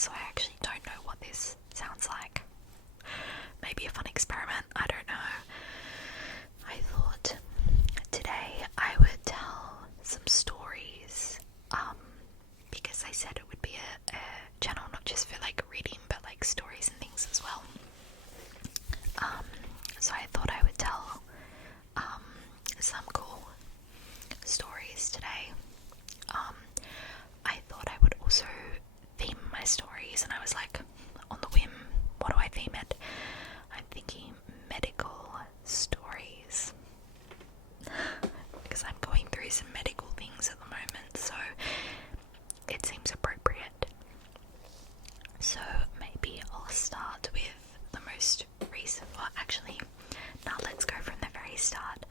so I actually don't know what this sounds like. Maybe a fun experiment, I don't know. I thought today I would tell some stories, because I said it would be a channel not just for like reading, but like stories and things as well. So I thought I would tell some cool stories today. I thought I would also theme my stories, and I was like, on the whim, what do I theme it? I'm thinking medical stories, because I'm going through some medical things at the moment, so it seems appropriate. So maybe I'll start with the most recent, well actually, now let's go from the very start.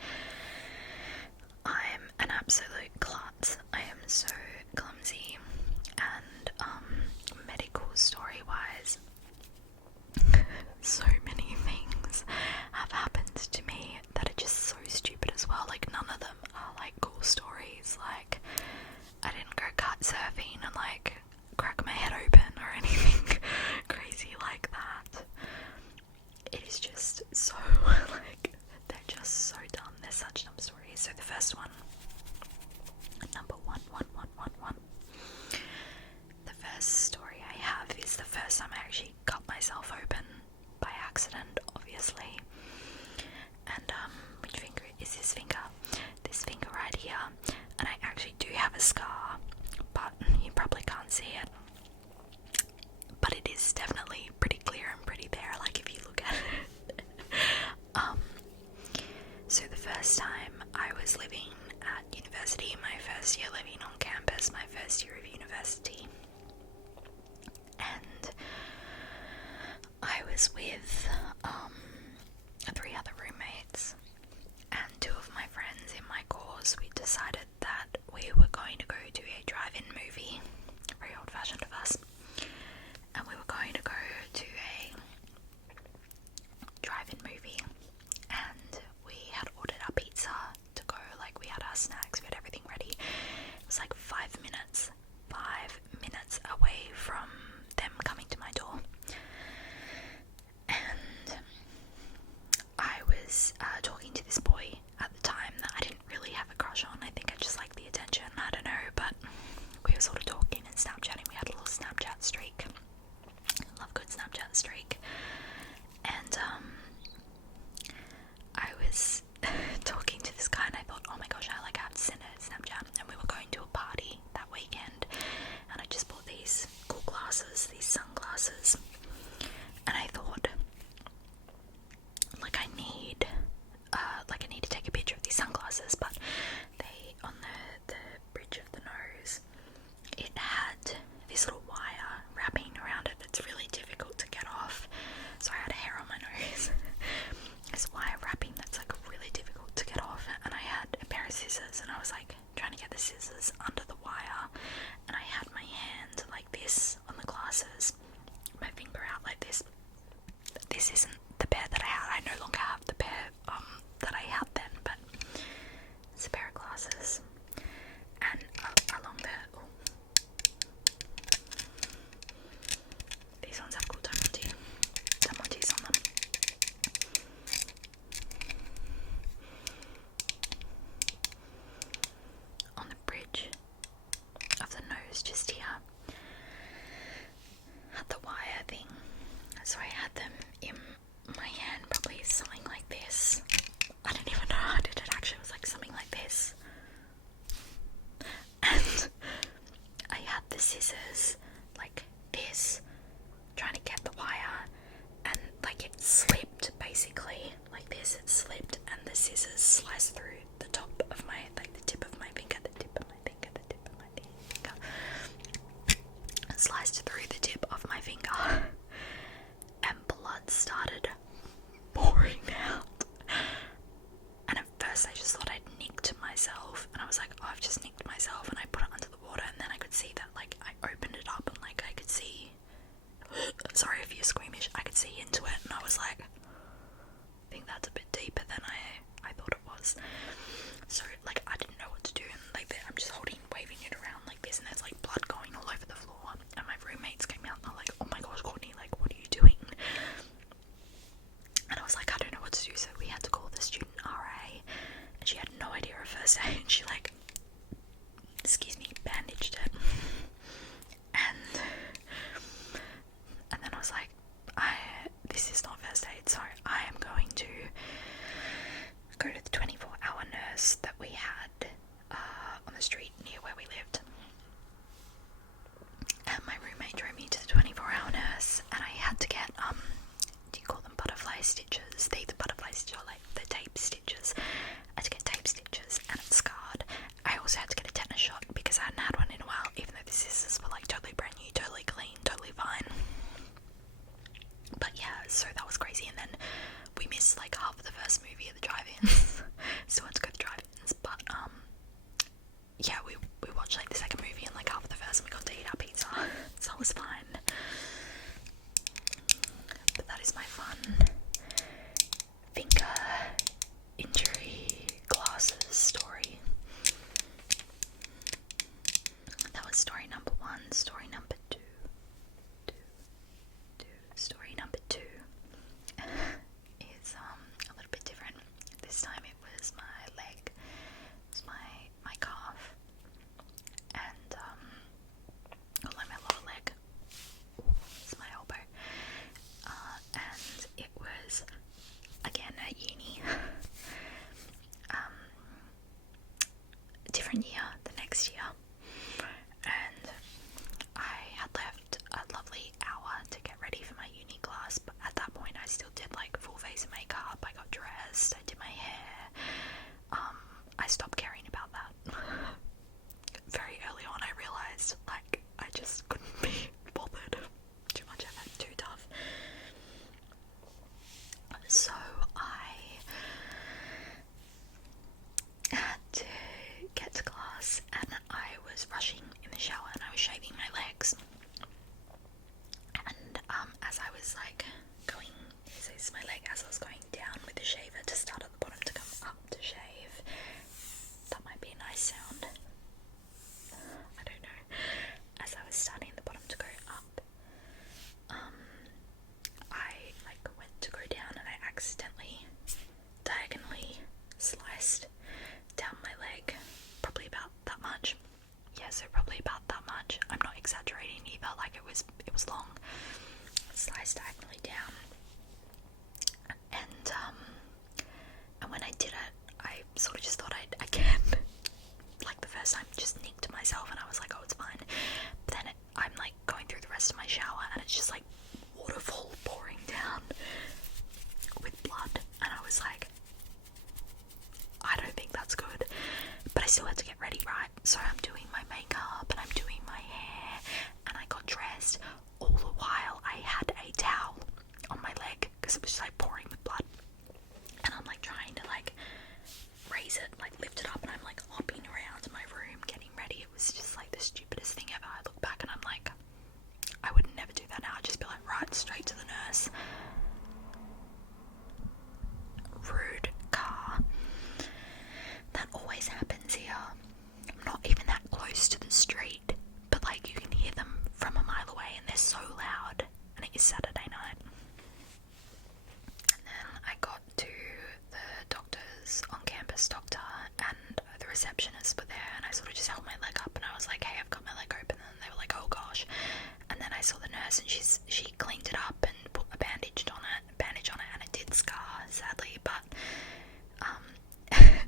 I'm an absolute klutz. I am so clumsy, and medical story wise, so many things have happened to me that are just so stupid as well. Like none of them are like cool stories. Like I didn't go kite surfing and like crack my head open or anything crazy like that. It is just so like, they're just so dumb. They're such dumb stories. So the first one, number one. The first story I have is the first time I actually cut myself open by accident, obviously. And which finger is this finger? This finger right here. And I actually do have a scar, but you probably can't see it. But it is definitely pretty clear and pretty there, like if you look at it. So the first time I was living at university, my first year living on campus, my first year of university, and I was with 3 other roommates, and 2 of my friends in my course. We decided that we were going to go to a drive-in movie, very old-fashioned of us, and we were going to go to a drive-in movie, and we had ordered our pizza to go, like we had our snacks, we had everything ready. It was like 5 minutes away from them coming to my door, and I was talking to this boy at the time that I didn't really have a crush on. I think I just liked the attention, I don't know, but we were sort of talking and Snapchatting. We had a little Snapchat streak. Love good Snapchat streak. And I was talking to this guy, and I thought, oh my gosh, I have to send a Snapchat. And we were going to a party that weekend, and I just bought these cool glasses, these sunglasses, and I thought, I need to take a picture of these sunglasses, but they, on the bridge of the nose, it had this little wire wrapping around it that's really difficult to get off. So I had hair on my nose. This wire wrapping that's like really difficult to get off, and I had a pair of scissors, and I was like trying to get the scissors under the wire, and I had my hand like this on the glasses, my finger out like this. This isn't the pair that I had. I no longer have the pair that I had then, but it's a pair of glasses. And along the these ones have cool Diamantes on them. On the bridge of the nose, just here, had the wire thing. So I had them in my hand, probably something like this. I don't even know how I did it actually. It was like something like this. And I had the scissors like this, trying to get the wire, and like it slipped basically, like this, it slipped, and the scissors sliced through the top of my, like the tip of my finger, the tip of my finger, the tip of my finger. different year, the next year, and I had left a lovely hour to get ready for my uni class, but at that point I still did like full face of makeup, I got dressed, I did my hair. I stopped caring about that. Very early on I realised like I just couldn't be bothered. Too much effort, too tough. So I had to get to class and I was rushing in the shower and I was shaving my legs. And as I was like going, this is my leg, as I was going down with the shaver to start at the bottom to come up to shave. That might be a nice sound. I don't know. As I was starting the bottom to go up, I like went to go down and I accidentally diagonally sliced down my leg, probably about that much. Yeah, so probably about that much. I'm not exaggerating either, like it was long. Sliced diagonally down. And when I did it, I sort of just thought I'd again, like the first time, just nicked myself and I was like, oh, it's fine. But then I'm like going through the rest of my shower and it's just like waterfall pouring down with blood. And I was like, I don't think that's good. But I still had to get ready, right? So I'm doing my makeup and I'm doing my hair and I got dressed. All the while I had a towel on my leg because it was just like pouring with blood. And I'm like trying to like raise it, like lift it up, and I'm like hopping around my room getting ready. It was just like the stupidest thing ever. I look back and I'm like, I would never do that now. I'd just be like, right, straight to the nurse. Rude car. That always happens here. I'm not even that close to the street, but like you can hear them from a mile away and they're so loud. And it is Saturday night. And then I got to the doctor's on-campus doctor and the receptionists were there and I sort of just held my leg up and I was like, hey, I've got my leg open, and they were like, oh gosh. And then I saw the nurse and she cleaned it up and put a bandage on it and it did scar, sadly, but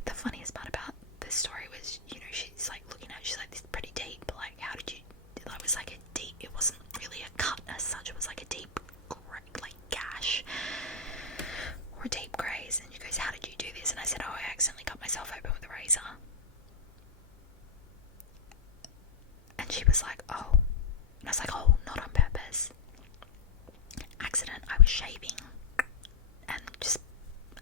the funniest part about this story was, you know, she's like looking at it, she's like, this is pretty deep, like how did you, that was like a deep, it wasn't really a cut as such, it was like a deep like gash or a deep graze, and she goes, how did you do this? And I said, oh, I accidentally cut myself open with a razor. And she was like, oh. And I was like, oh, not on purpose. Accident, I was shaving and just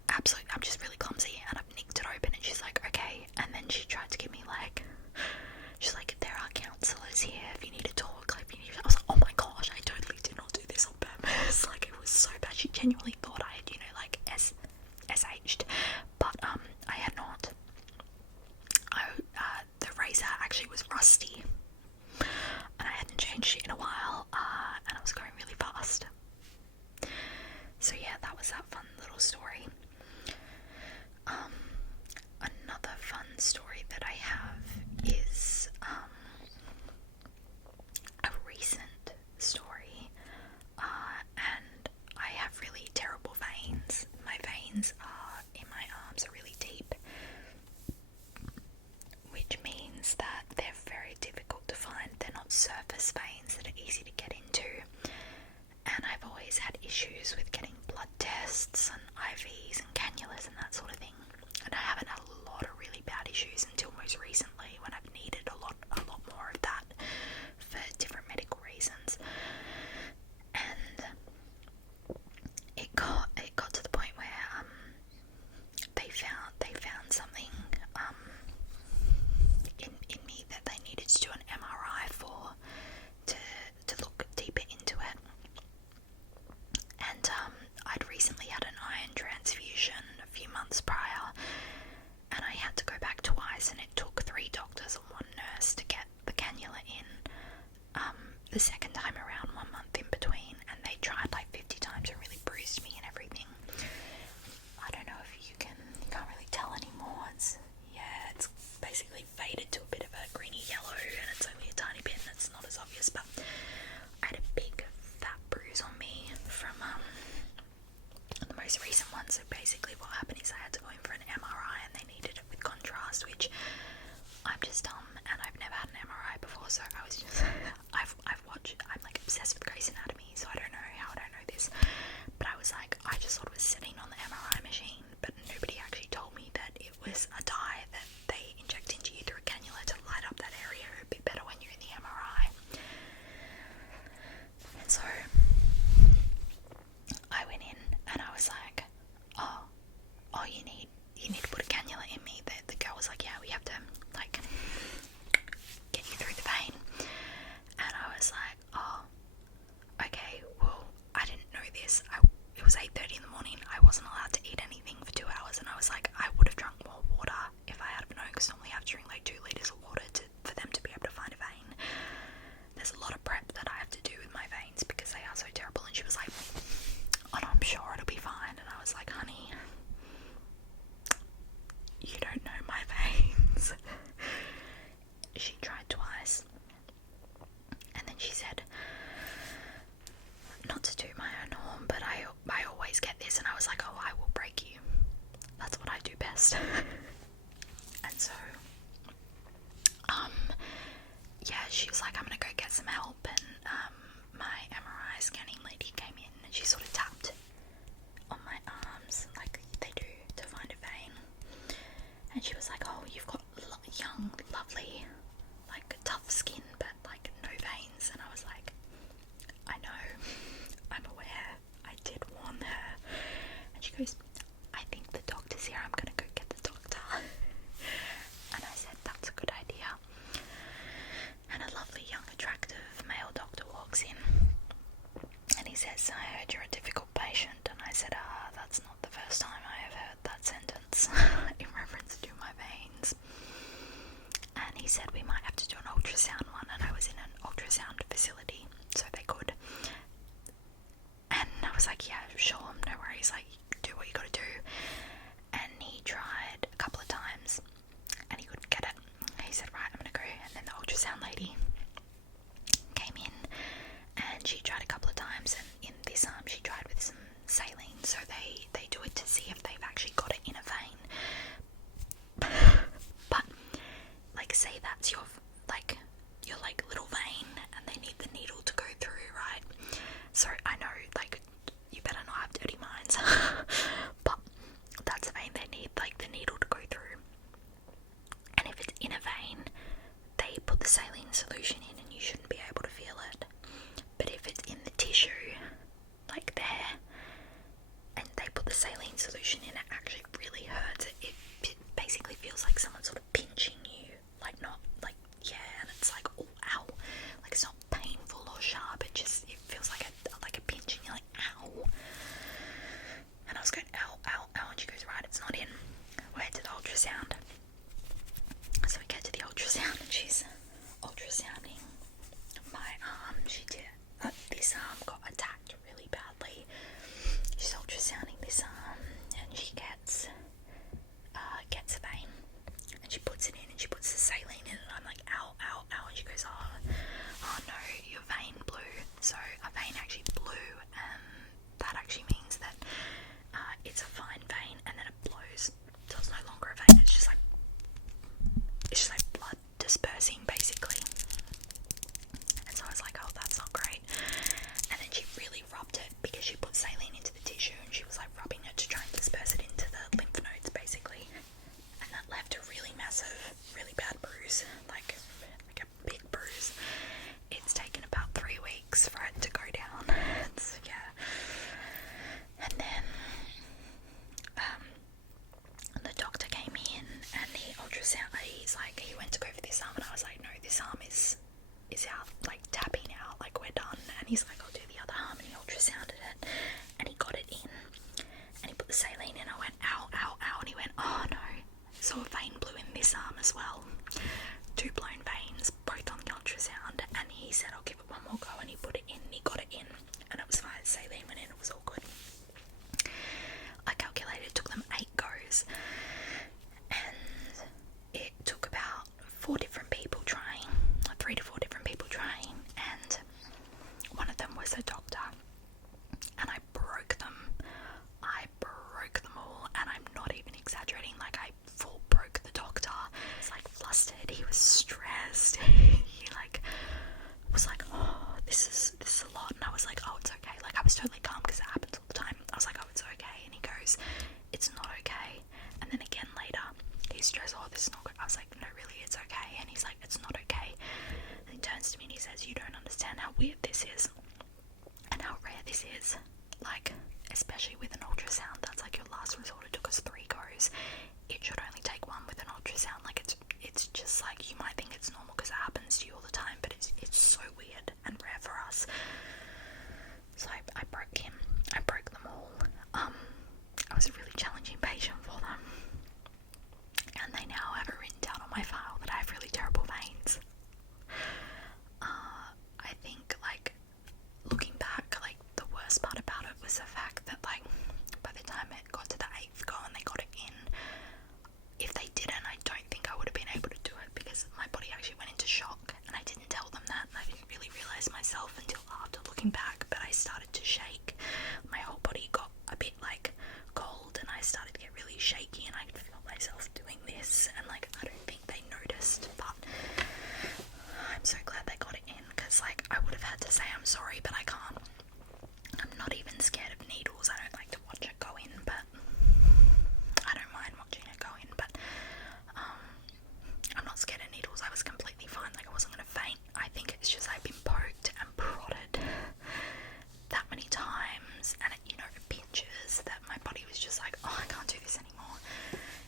absolutely, I'm just really clumsy and I've nicked it open. And she's like, okay. And then she tried to give me like, she's like, there are counsellors here if you need to talk, like if you need to. I was like, oh my gosh, I totally did not do this on purpose. Like it was so bad. She genuinely thought I had, you know, like SH'd, but I had not. The razor actually was rusty and I hadn't changed it in a while, and I was going really fast. So yeah, that was that fun little story. Another fun story that I have is a recent story, and I have really terrible veins. My veins in my arms are really deep, which means that they're very difficult to find. They're not surface veins that are easy to get into, and I've always had issues with getting blood tests and IVs and cannulas and that sort of thing. And I haven't had a lot of really bad issues until most recently, when I've needed a lot more of that for different medical reasons. And it got to the point where they found something in me that they needed to do an MRI for, to look deeper into it. And I'd recently had an iron transfusion a few months prior, and I had to go back twice, and it took 3 doctors and 1 nurse to get the cannula in. The second time around, 1 month in between, and they tried like 50 times and really bruised me and everything. I don't know if you can't really tell anymore. It's basically faded to a bit of a greeny yellow, and it's only a tiny bit, and it's not as obvious, but I had a big fat bruise on me from the most recent one. So basically what happened is I had to go in for an MRI, and they needed it with contrast, which I'm just dumb, and I've never had an MRI before, so I was just, I've watched, I'm like obsessed with Grey's Anatomy, so I don't know how I don't know this, but I was like, I just thought it was sitting on the MRI machine, but nobody actually told me that it was a dye that they inject into you through a cannula to light up that area a bit better when you're in the MRI. And so I went in and I was like, oh, you need to put a cannula in me. The girl was like, yeah, we have to like get you through the vein. And I was like, oh, okay, well, I didn't know this. It was 8:30 in the morning. I wasn't allowed to eat anything for 2 hours, and I was like, I would have drunk more water if I had known, because normally I have to drink like 2 liters of water for them to be able to find a vein. There's a lot of prep that I have to do with my veins because they are so terrible. And she was like, oh no, I'm sure it'll be fine. And I was like, honey, you don't know my veins. She tried twice, and then she said, not to toot my own horn, but I always get this. And I was like, oh, I will break you. That's what I do best. And so yeah, she was like, I'm gonna go get some help. And my MRI scanning lady came in and she sort of tapped on my arms like they do to find a vein. And she was like, oh, you've got young, lovely, like tough skin, but like no veins. And I was like, I know, I'm aware, I did warn her. And she goes, I think the doctor's here, I'm gonna go get the doctor. And I said, that's a good idea. And a lovely, young, attractive male doctor walks in, and he says, I heard you're a difficult patient. And I said, that's not the first time I have heard that sentence in reference to my veins. And he said we might have to do an ultrasound one, and I was in an ultrasound facility, so they could. And I was like, yeah, sure, no worries, like, do what you gotta do. And he tried a couple of times, and he couldn't get it. He said, right, I'm gonna go. And then the ultrasound lady came in, and she tried a couple of times, and in this arm she tried with some saline, so they do it to see if they've actually got it in a vein. But like, say that's your little vein, and they need the needle to go through, right? So I know, like, you better not have dirty minds. But that's a vein they need, like, the needle to go through. And if it's in a vein, they put the saline solution in and you shouldn't be able to feel it. But if it's in the tissue, like there, and they put the saline solution in, it actually really hurts. It basically feels like someone sort of pinching you, like, not like, yeah, and it's like, oh, ow, like, it's not painful or sharp, it feels like a pinch, and you're like, ow. And I was going, ow, ow, ow, and she goes, right, it's not in, we'll head to the ultrasound. So we get to the ultrasound, and she's ultrasounding my arm. She did, this arm got attacked really badly. She's ultrasounding this arm, and she gets a vein, and she puts it in, and she puts the saline in, and I'm like, ow, ow, ow, and she goes, oh no, your vein blew. So a vein actually blew, and that actually means that it's a fine vein, and then it blows, so it's no longer a vein. It's just like blood dispersing, basically. And so I was like, oh, that's not great. And then she really rubbed it, because she put saline into the tissue, and she was like rubbing it to try and disperse it into the lymph nodes, basically. And that left a really massive, really bad bruise, like a big bruise. It's taken about 3 weeks for it to go down. Yeah. And then the doctor came in, and the ultrasound, he went to go for this arm, and I was like, no, this arm is out, like, tapping out, like, we're done. And he's like, I'll do the other arm, and he ultrasounded it, and he got it in, and he put the saline in. I went, ow, ow, ow, and he went, oh no. So a vein blew in this arm as well. 2 blown veins, both on the ultrasound. And he said, I'll give it one more go, and he put it in, and he got it in, and it was fine. Saline went in, it was all good. I calculated it took them 8 goes, and it took about 4 different people trying, 3 to 4 different people trying, and one of them was a doctor, and I broke them all, and I'm not even exaggerating, like, I full broke the doctor. It's like and how weird this is, and how rare this is. Like, especially with an ultrasound, that's like your last resort. It took us 3 goes. It should only take 1 with an ultrasound. Like, it's just like, you might think it's normal because it happens to you all the time, but it's so weird and rare for us. So I broke him. I broke them all. I was a really challenging patient for them, and they now have it written down on my file that I have really terrible veins. I think, like, looking back, like, the worst part about it was the fact that, like, by the time it got to the 8th go and they got it in, if they didn't, I don't think I would have been able to do it, because my body actually went into shock, and I didn't tell them that, and I didn't really realise myself until after looking back, but I started to shake. My whole body got a bit, like, cold, and I started to get really shaky, and I could feel myself doing this, and, like, I don't think they noticed, but I'm so glad they got it in, because, like, I would have had to say I'm sorry, but I can't. I'm not even scared of needles. I don't like to watch it go in, but I don't mind watching it go in, but I'm not scared of needles. I was completely fine. Like, I wasn't going to faint. I think it's just I've been poked and prodded that many times, and it, you know, it pinches, that my body was just like, oh, I can't do this anymore.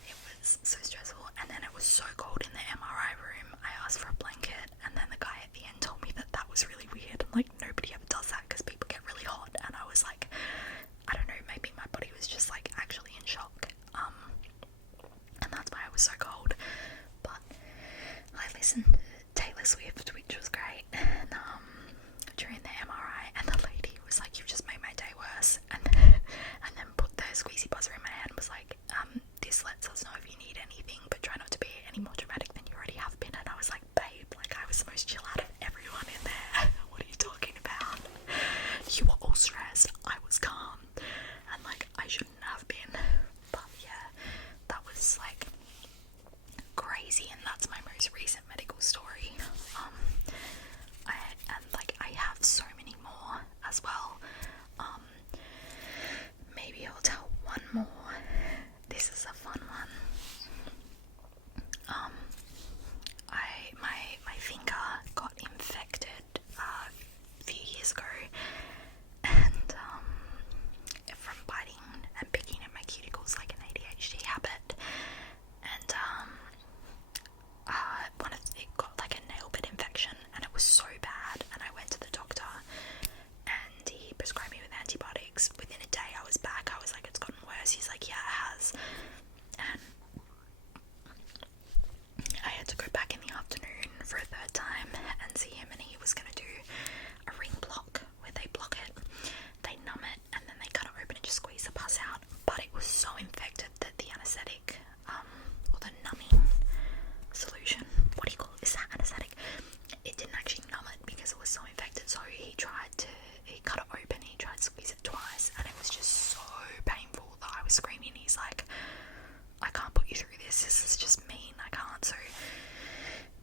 It was so stressful, and then it was so cold in the MRI room. I asked for a blanket, and then the guy at the end told me that that was really weird. Like, nobody ever does that because people get really hot, and I was like, I don't know, maybe my body was just, like, actually in shock, and that's why I was so cold. But I listened to Taylor Swift, which was great, and during the MRI, and the lady was like, you've just made my day worse, and then put the squeezy buzzer in my hand and was like, this lets us know if you need anything, but try not to be any more dramatic than you already have been. And I was like, babe, like, I was the most chill out of everyone in there. What are you talking about? You were all stressed, I was calm, and, like, I shouldn't have been. But yeah, that was, like, crazy, and that's my most recent medical story. I have so many more as well. Maybe I'll tell one more. This is a fun one. My finger got infected a few years ago, and from biting and picking at my cuticles like an ADHD habit, and it got like a nail bed infection, and it was so bad, and I went to the doctor, and he prescribed me with antibiotics. Within a day I was back. I was like, it's gotten worse. He's like, yeah, it has. And I had to go back in the afternoon for a 3rd time and see him, and he was going to do a ring block where they block it, they numb it, and then they cut it open and just squeeze the pus out. But it was so infected that the anaesthetic, or the numbing solution, what do you call it? Is that anaesthetic? It didn't actually numb it because it was so infected, so he cut it open, he tried to squeeze it twice, and it was just so painful that I was screaming. He's like, I can't put you through this is just mean, I can't. So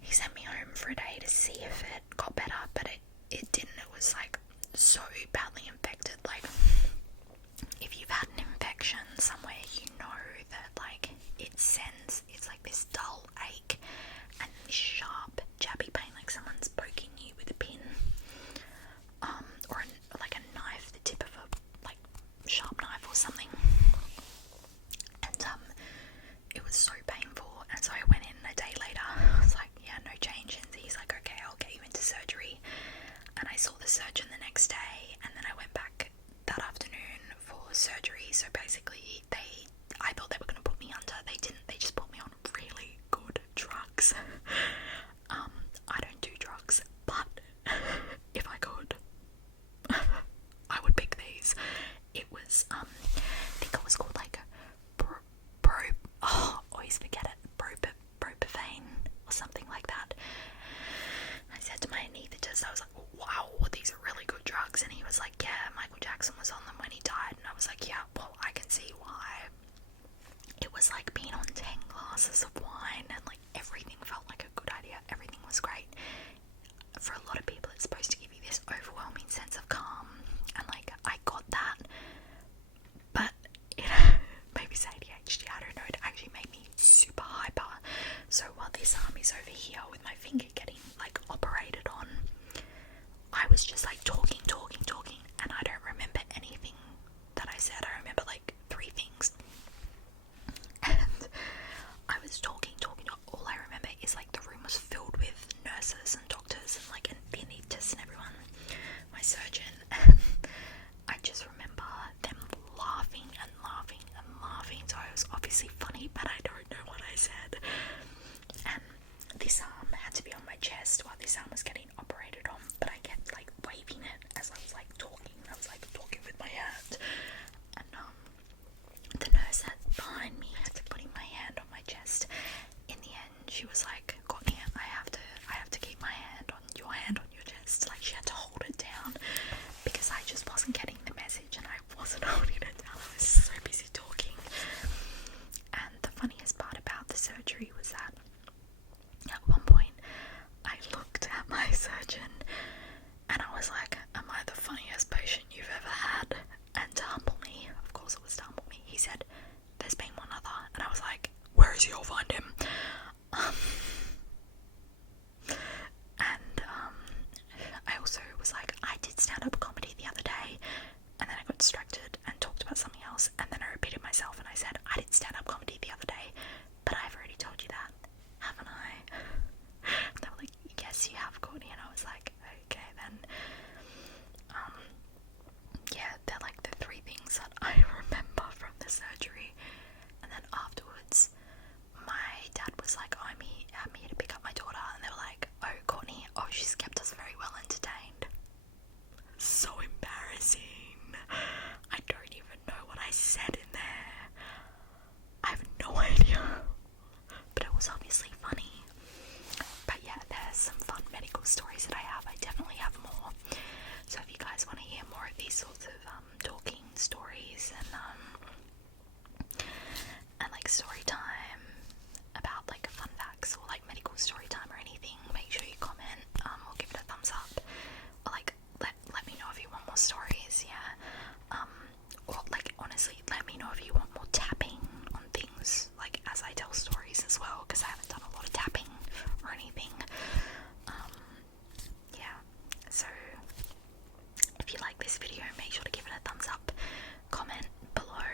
he sent me home for a day to see if it got better, but it didn't. It was, like, so badly infected. Like, if you've had an infection somewhere, you know that, like, it's like this dull ache and this sharp jabby pain, like someone's poking you with a pin, or like a knife, the tip of a, like, sharp knife or something. And it was so painful, and so I went in a day later. I was like, yeah, no change. And he's like, okay, I'll get you into surgery. And I saw the surgeon the next day, and then I went back that afternoon for surgery. So basically, I thought they were going to put me under. They didn't. They just put me on really good drugs. I don't do drugs, but if I could, I would pick these. It was, I think it was called, like, always forget it, propofane or something like that. I said to my anaesthetist, I was like, wow, these are really good drugs. And he was like, yeah, Michael Jackson was on them when he died. And I was like, yeah, well, I can see why. It was like being on 10 glasses of wine, and, like, everything felt like a good idea. Everything was great. For a lot of people, it's supposed to give you this overwhelming sense of calm, and, like, I got that, but maybe it's ADHD, I don't know. It actually made me super hyper. So while this arm is over here with my finger getting, like, operated on, I was just like talking, and I don't remember anything that I said. I remember like 3 things. And I was talking. All I remember is like the room was filled with nurses and doctors and like the anaesthetists and everyone, my surgeon. I just remember them laughing. So it was obviously funny, but I don't know what I said. And this arm had to be on my chest while this arm was getting operated on, but I kept like waving it as I was like talking. I was like talking with my hand, and the nurse behind me had to put my hand on my chest. In the end, she was like, "Courtney, I have to keep my hand on your chest." Like she had to hold it down because I just wasn't getting the message, and I wasn't holding it down. I was so busy talking. And the funniest part about the surgery was that at one point I looked at my surgeon and I was like, "Am I the funniest patient you've ever had?" And to humble me, of course it was to humble me, he said, "There's been one other." And I was like, "Where is he? I'll find him." I also was like, I did stand-up comedy the other day, and then I got distracted and talked about something else, and then I repeated myself and I said, "I did stand-up comedy the other day, but I've already told you that, haven't I?" And they were like, "Yes, you have, Courtney." And I was like, "Okay then." Yeah, they're like the 3 things that I remember from the surgery. And then afterwards, my dad was like, "Oh, I'm here to pick up my daughter," and they were like, "Oh, Courtney, she's kept us very well entertained." So embarrassing. I don't even know what I said in there. I have no idea. But it was obviously funny. But yeah, there's some fun medical stories that I have. I definitely have more. So if you guys want to hear more of these sorts of talking stories and like story time about like fun facts or like medical story time or anything, make sure you comment or give it a thumbs up, or like let me know if you want more stories. Or like honestly let me know if you want more tapping on things like as I tell stories as well, because I haven't done a lot of tapping or anything. So if you like this video, make sure to give it a thumbs up, comment below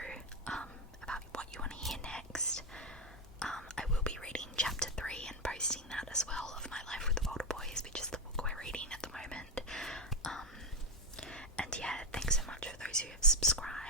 about what you want to hear next. I will be reading chapter 3 and posting that as well of My Life with the Older Boys, which is the book we're reading at the moment. And yeah, thanks so much for those who have subscribed.